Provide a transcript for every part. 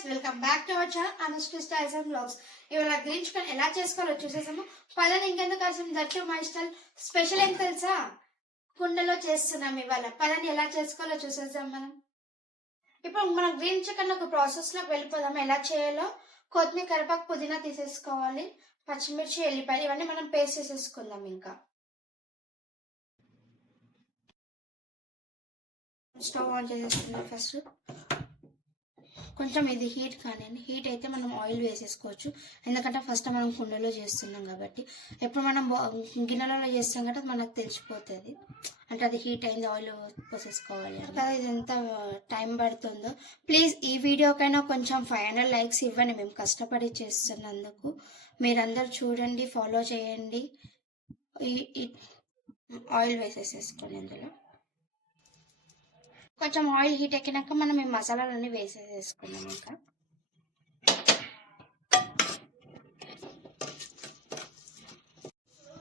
Guys welcome back to our channel Anushki styles and vlogs ఇవాళ green chicken ఎలా చేసుకోవాలో చూసేసాము. పదని ఇంకెందుకు కలిసి దట్టు మై స్టైల్. స్పెషల్ ఏం తెలుసా? కుండలో చేస్తున్నాం ఇవాళ. పదని ఎలా చేసుకోవాలో చూసేసాం మనం. ఇప్పుడు మనం గ్రీన్ చికెన్ ఒక ప్రాసెస్లోకి వెళ్ళిపోదాం. ఎలా చేయాలో? కొత్తిమీర కరిపాకు పుదీనా తీసేసుకోవాలి. పచ్చిమిర్చి ఎల్లిపాయలు ఇవన్నీ మనం పేస్ట్ చేసేసుకుందాం ఇంకా. స్టవ్ ఆన్ చేసేసుకుందాం ఫస్ట్ కొంచెం ఇది హీట్ కానివ్వండి హీట్ అయితే మనం ఆయిల్ వేసేసుకోవచ్చు. ఎందుకంటే ఫస్ట్ మనం కుండలో చేస్తున్నాం కాబట్టి. ఎప్పుడు మనం గిన్నెలలో చేస్తాం కాబట్టి మనకు తెలిసిపోతుంది. అంటే అది హీట్ అయింది ఆయిల్ పోసేసుకోవాలి. కదా ఇది ఎంత టైం పడుతుందో. ప్లీజ్ ఈ వీడియోకైనా కొంచెం ఫైవ్ హండ్రెడ్ లైక్స్ ఇవ్వండి. మేము కష్టపడి చేస్తున్నందుకు. మీరందరూ చూడండి ఫాలో చేయండి. ఆయిల్ వేసేసేసుకోండి ఇందులో కొంచెం ఆయిల్ హీట్ ఎక్కినాక మనం ఈ మసాలాలన్నీ వేసేసేసుకున్నాం ఇంకా.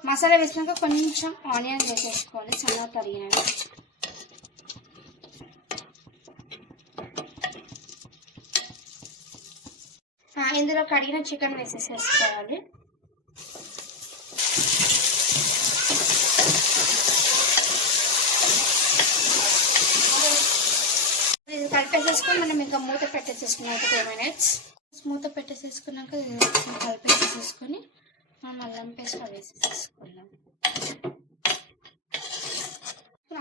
మసాలా వేసినాక కొంచెం ఆనియన్ వేసేసుకోవాలి సన్నగా తరిగినవి ఇందులో కడిగిన చికెన్ వేసేసేసుకోవాలి ఇది కలిపేసేసుకొని మనం ఇంకా మూత పెట్టేసేసుకున్నాం ఒక టూ మినిట్స్. మూత పెట్టేసేసుకున్నాక ఇది కలిపేసేసుకొని మనం అల్లం పేస్ట్ వేసేసేసుకుందాం.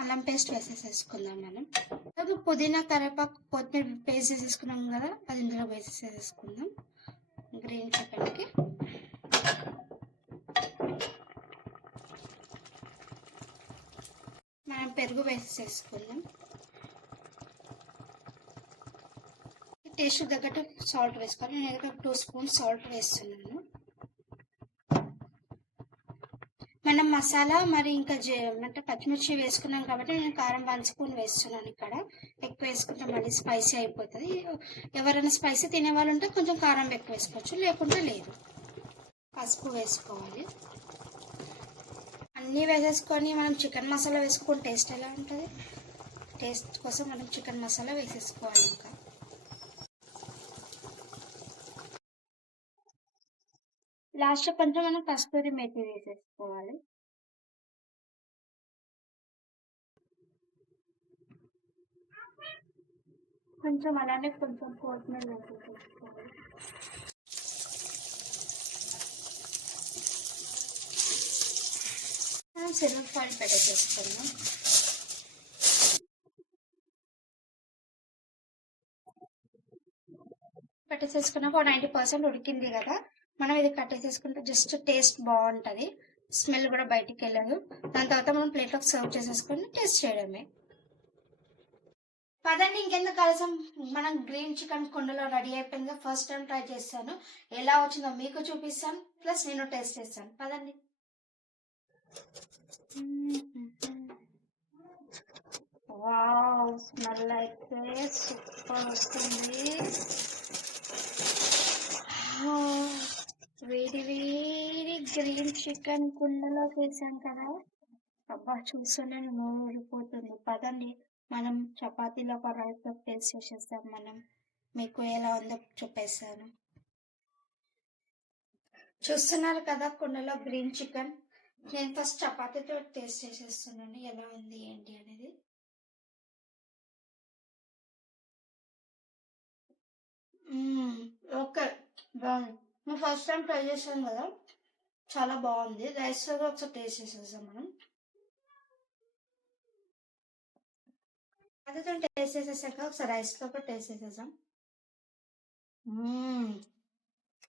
అల్లం పేస్ట్ వేసేసేసుకుందాం మనం. ఇప్పుడు పుదీనా కరివేపాకు కొత్తిమీర పేస్ట్ చేసేసుకున్నాం కదా అది ఇందులో వేసేసేసుకుందాం. గ్రీన్ చికెన్కి. మనం పెరుగు వేసేసేసుకుందాం. టేస్ట్ తగ్గట్టు సాల్ట్ వేసుకోవాలి. నేను ఇక్కడ టూ స్పూన్స్ సాల్ట్ వేస్తున్నాను. మనం మసాలా మరి ఇంకా అంటే పచ్చిమిర్చి వేసుకున్నాం కాబట్టి నేను కారం వన్ స్పూన్ వేస్తున్నాను ఇక్కడ. ఎక్కువ వేసుకుంటే మళ్ళీ స్పైసీ అయిపోతుంది. ఎవరైనా స్పైసీ తినే వాళ్ళు ఉంటే కొంచెం కారం ఎక్కువ వేసుకోవచ్చు. లేకుంటే లేదు. పసుపు వేసుకోవాలి. అన్నీ వేసేసుకొని మనం చికెన్ మసాలా వేసుకుని టేస్ట్ ఎలా ఉంటుంది? టేస్ట్ కోసం మనం చికెన్ మసాలా వేసేసుకోవాలి ఇంకా. లాస్ట్ కొంచెం మనం కస్తూరి మెతి వేసేసుకోవాలి. కొంచెం అలానే కొంచెం కొత్తిమీర వేసేసుకోవాలి. మనం సిల్వర్ ఫాయిల్ పెట్టేసేసుకున్నాక ఒక నైంటీ పర్సెంట్ ఉడికింది కదా. మనం ఇది కట్టేసేసుకుంటే జస్ట్ టేస్ట్ బాగుంటుంది. స్మెల్ కూడా బయటికి వెళ్ళదు. దాని తర్వాత మనం ప్లేట్లోకి సర్వ్ చేసేసుకొని టేస్ట్ చేయడమే. పదండి ఇంకెందుకు కలిసాం మనం గ్రీన్ చికెన్ కుండలో రెడీ అయిపోయింది. ఫస్ట్ టైం ట్రై చేస్తాను ఎలా వచ్చిందో మీకు చూపిస్తాను. ప్లస్ నేను టేస్ట్ చేస్తాను. పదండి. వావ్ స్మెల్ అయితే సూపర్ వస్తుంది. Ah. గ్రీన్ చికెన్ కుండలో వేసాం కదా? అబ్బా చూస్తూనే నోరు ఊరిపోతుంది. పదండి మనం చపాతీలో పరాయితో టేస్ట్ చేసేస్తాం మనం. మీకు ఎలా ఉందో చెప్పేస్తాను చూస్తున్నారు కదా కుండలో గ్రీన్ చికెన్? నేను ఫస్ట్ చపాతీతో టేస్ట్ చేసేస్తున్నాను. ఎలా ఉంది ఏంటి అనేది. ఓకే బాగుంది. నువ్వు ఫస్ట్ టైం ట్రై చేసాం కదా. చాలా బాగుంది. రైస్ కూడా ఒకసారి టేస్ట్ చేసేసాం మనం. అదే టేస్ట్ చేసేసాక ఒకసారి రైస్తో కూడా టేస్ట్ చేసేసాం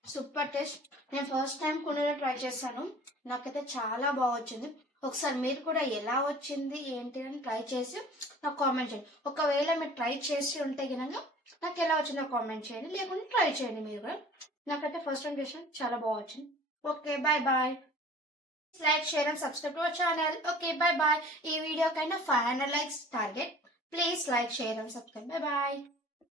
సూపర్ టేస్ట్. నేను ఫస్ట్ టైం కొన్ని ట్రై చేశాను. నాకైతే చాలా బాగా వచ్చింది. ఒకసారి మీరు కూడా ఎలా వచ్చింది ఏంటి అని ట్రై చేసి నాకు కామెంట్ చేయండి. ఒకవేళ మీరు ట్రై చేసి ఉంటే కనుక నాకు ఎలా వచ్చిందో కామెంట్ చేయండి. లేకుంటే ట్రై చేయండి మీరు కూడా. నాకైతే ఫస్ట్ టైం చేసాను చాలా బాగా వచ్చింది. Okay bye bye. Like share and subscribe to our channel okay bye bye. ఈ వీడియో కైనా five hundred likes target please like share and subscribe bye bye